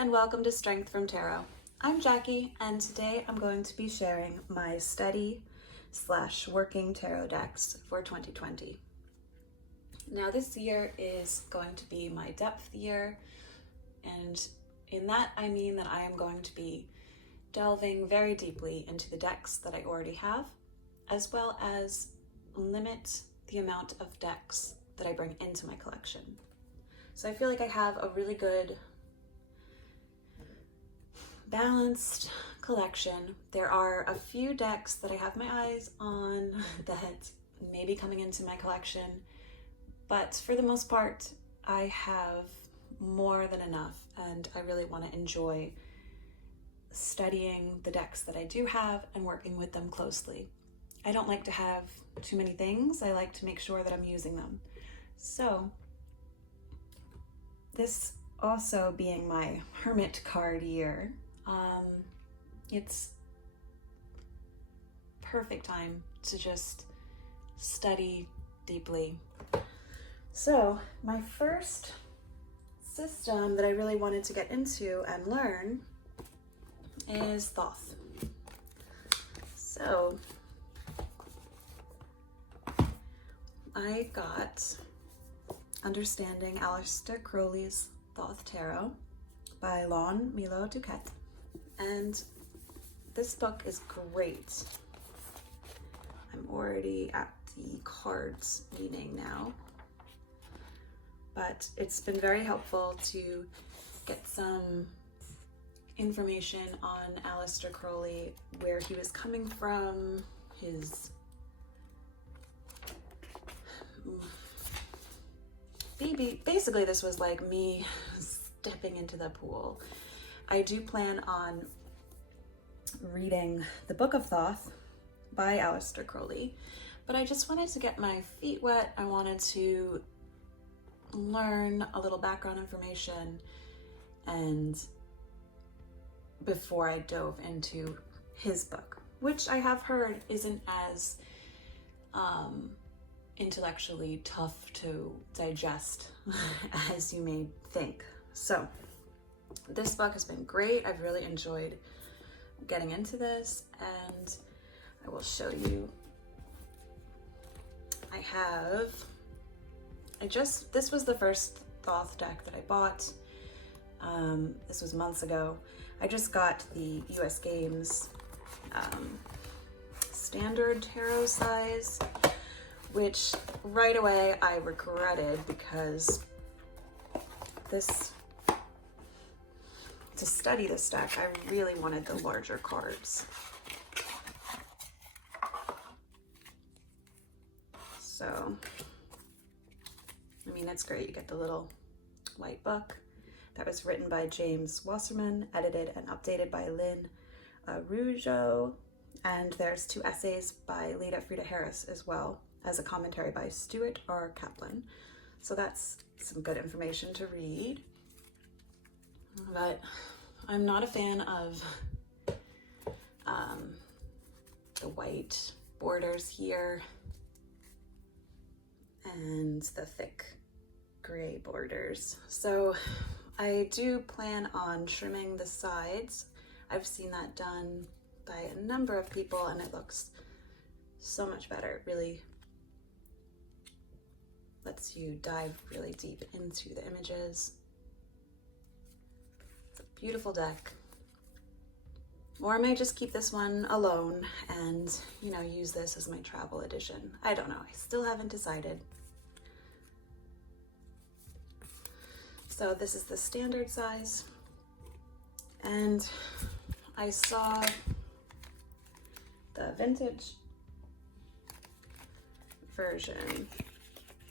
and welcome to Strength from Tarot. I'm Jackie, and today I'm going to be sharing my study/working tarot decks for 2020. Now this year is going to be my depth year, and in that I mean that I am going to be delving very deeply into the decks that I already have, as well as limit the amount of decks that I bring into my collection. So I feel like I have a really good balanced collection. There are a few decks that I have my eyes on that may be coming into my collection, but for the most part, I have more than enough, and I really want to enjoy studying the decks that I do have and working with them closely. I don't like to have too many things. I like to make sure that I'm using them. So this also being my hermit card year, it's perfect time to just study deeply. So my first system that I really wanted to get into and learn is Thoth. So I got Understanding Aleister Crowley's Thoth Tarot by Milo DuQuette, and this book is great. I'm already at the cards meaning now, but it's been very helpful to get some information on Aleister Crowley, where he was coming from, his basically this was like me stepping into the pool. I do plan on reading the Book of Thoth by Aleister Crowley, but I just wanted to get my feet wet. I wanted to learn a little background information, and before I dove into his book, which I have heard isn't as intellectually tough to digest as you may think. So this book has been great. I've really enjoyed getting into this, and I will show you. This was the first Thoth deck that I bought. This was months ago. I just got the US Games standard tarot size, which right away I regretted, because to study this deck, I really wanted the larger cards. So, I mean, it's great. You get the little white book that was written by James Wasserman, edited and updated by Lynn Rougeau, and there's 2 essays by Leda Frieda Harris as well, as a commentary by Stuart R. Kaplan. So that's some good information to read. But I'm not a fan of the white borders here and the thick gray borders. So I do plan on trimming the sides. I've seen that done by a number of people, and it looks so much better. It really lets you dive really deep into the images. It's a beautiful deck. Or I may just keep this one alone and, you know, use this as my travel edition. I don't know. I still haven't decided. So this is the standard size. And I saw the vintage version,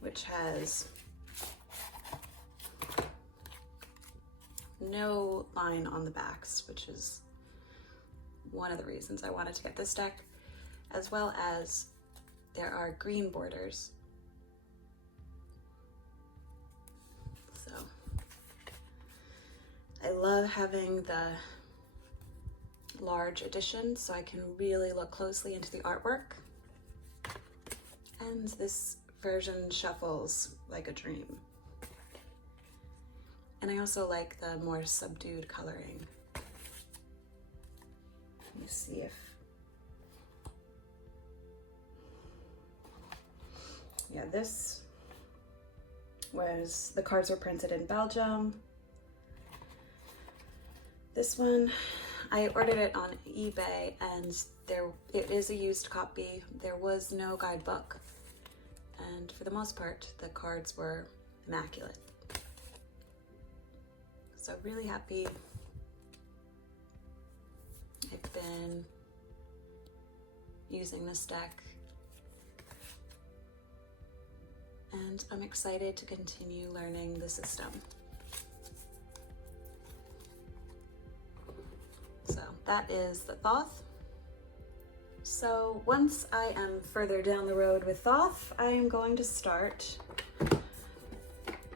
which has no line on the backs, which is one of the reasons I wanted to get this deck, as well as there are green borders. So I love having the large edition so I can really look closely into the artwork. And this version shuffles like a dream. And I also like the more subdued coloring. Let me see if, yeah, this was, the cards were printed in Belgium. This one, I ordered it on eBay, and it is a used copy. There was no guidebook, and for the most part, the cards were immaculate. So really happy. I've been using this deck, and I'm excited to continue learning the system. So that is the Thoth. So once I am further down the road with Thoth, I am going to start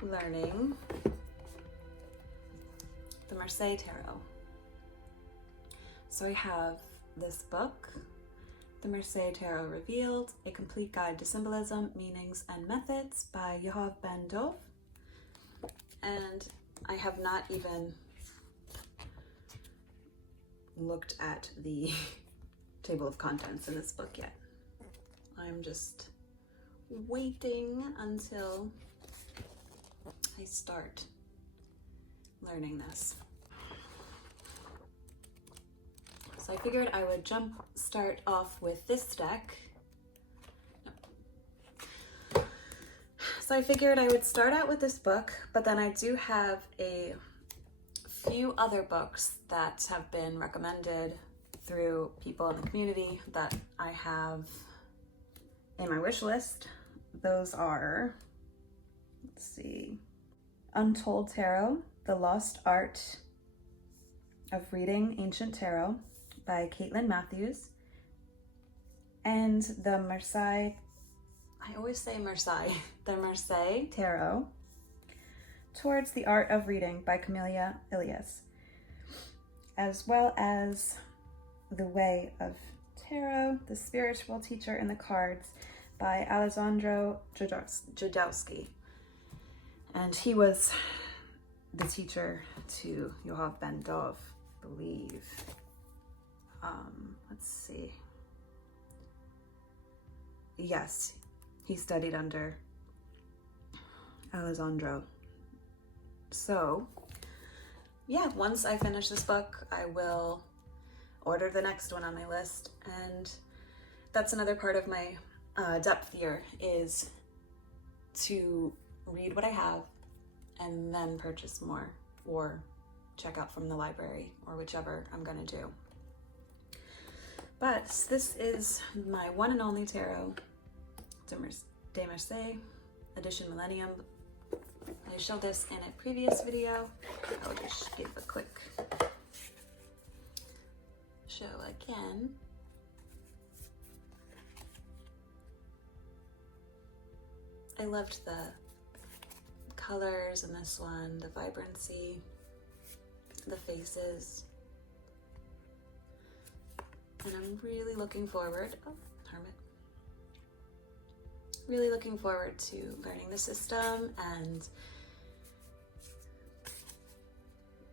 learning the Marseille Tarot. So I have this book, The Marseille Tarot Revealed, A Complete Guide to Symbolism, Meanings, and Methods by Yoav Ben-Dov. And I have not even looked at the table of contents in this book yet. I'm just waiting until I start learning this. So I figured I would start off with this deck. So I figured I would start out with this book, but then I do have a few other books that have been recommended through people in the community that I have in my wish list. Those are, let's see, Untold Tarot, The Lost Art of Reading Ancient Tarot by Caitlin Matthews, and the Marseille, I always say Marseille, the Marseille Tarot, Towards the Art of Reading by Camellia Ilias, as well as The Way of Tarot, The Spiritual Teacher in the Cards by Aleister Jodowski. And he was the teacher to Yoav Ben-Dov, I believe. Let's see. Yes, he studied under Aleister. So, yeah, once I finish this book, I will order the next one on my list. And that's another part of my depth year, is to read what I have and then purchase more, or check out from the library, or whichever I'm gonna do. But this is my one and only tarot, de Marseille, edition Millennium. I showed this in a previous video. I'll just give a quick show again. I loved the colors in this one, the vibrancy, the faces. And I'm really looking forward, Hermit. Really looking forward to learning the system and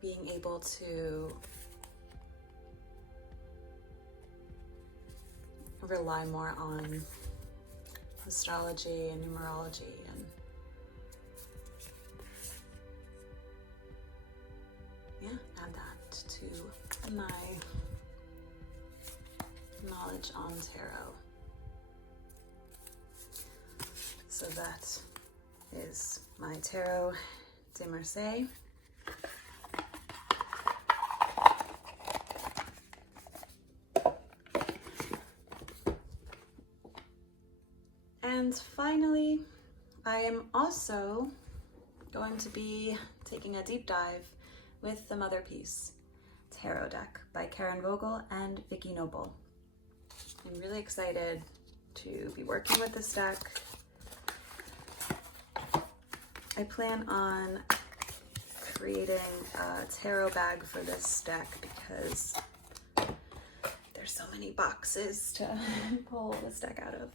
being able to rely more on astrology and numerology and add that to my knowledge on tarot. So that is my Tarot de Marseille. And finally, I am also going to be taking a deep dive with the Motherpeace Tarot deck by Vogel and Vicki. I'm really excited to be working with this deck. I plan on creating a tarot bag for this deck because there's so many boxes to pull this deck out of.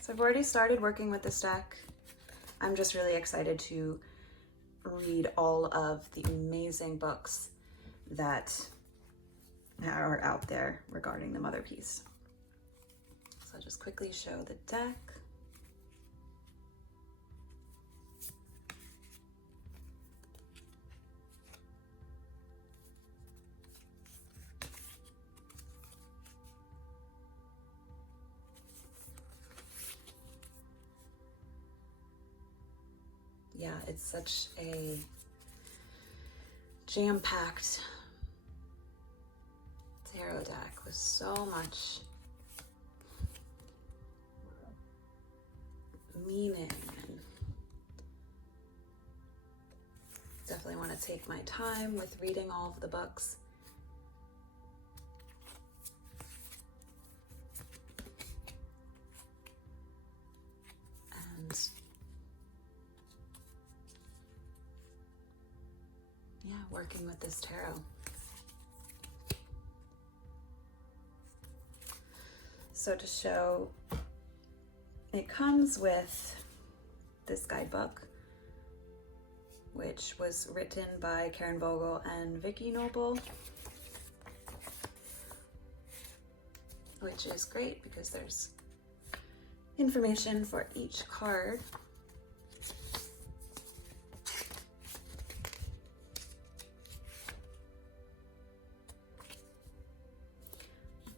So I've already started working with this deck. I'm just really excited to read all of the amazing books that are out there regarding the Motherpeace. So I'll just quickly show the deck. Yeah, it's such a jam-packed tarot deck with so much meaning, and definitely want to take my time with reading all of the books. And yeah, working with this tarot. So to show, it comes with this guidebook, which was written by Karen Vogel and Vicki Noble, which is great because there's information for each card.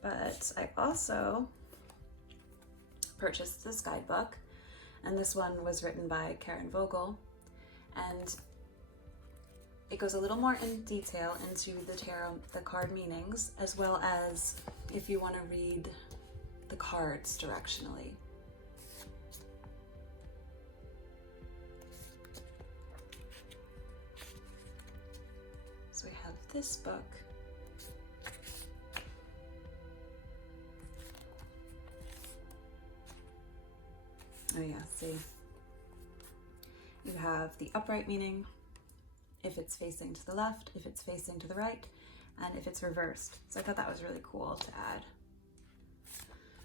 But I also purchased this guidebook, and this one was written by Karen Vogel, and it goes a little more in detail into the tarot, the card meanings, as well as if you want to read the cards directionally. So we have this book. Oh yeah, see. You have the upright meaning, if it's facing to the left, if it's facing to the right, and if it's reversed. So I thought that was really cool to add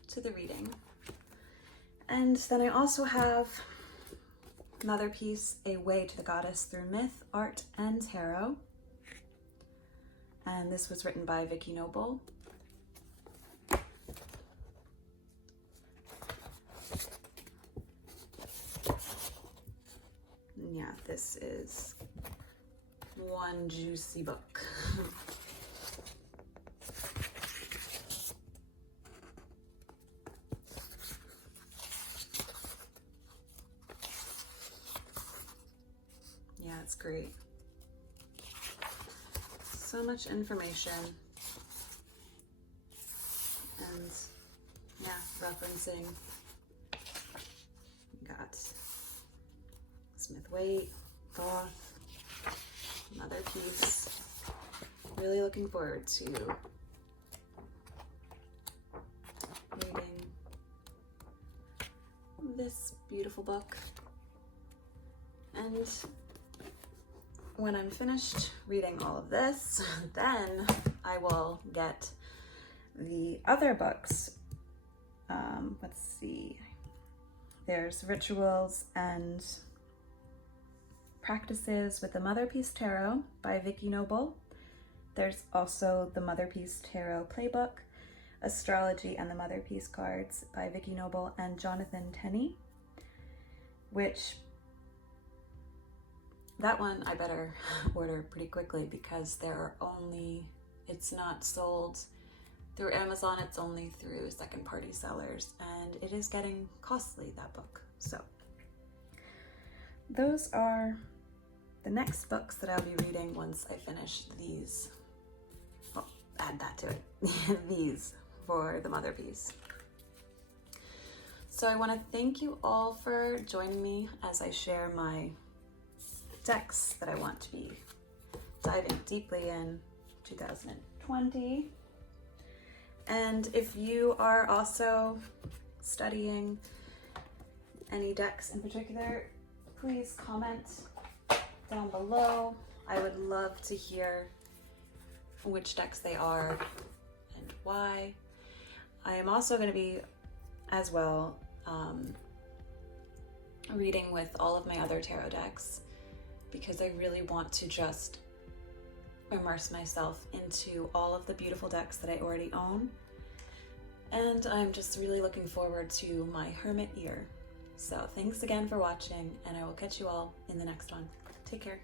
to the reading. And then I also have Motherpeace, A Way to the Goddess Through Myth, Art, and Tarot. And this was written by Vicki Noble. Yeah, this is one juicy book. Yeah, it's great. So much information. And yeah, referencing. We got Smith-Waite, Thoth, Motherpeace. Really looking forward to reading this beautiful book. And when I'm finished reading all of this, then I will get the other books. Let's see. There's Rituals and Practices with the Motherpeace Tarot by Vicki Noble. There's also the Motherpeace Tarot Playbook, Astrology and the Motherpeace Cards by Vicki Noble and Jonathan Tenney, which that one I better order pretty quickly because there are only, it's not sold through Amazon, it's only through second-party sellers, and it is getting costly, that book. So those are the next books that I'll be reading once I finish these. Well, add that to it. These for the Motherpeace. So I want to thank you all for joining me as I share my decks that I want to be diving deeply in 2020. And if you are also studying any decks in particular, please comment down below. I would love to hear which decks they are and why. I am also going to be, as well, reading with all of my other tarot decks because I really want to just immerse myself into all of the beautiful decks that I already own. And I'm just really looking forward to my hermit year. So thanks again for watching, and I will catch you all in the next one. Take care.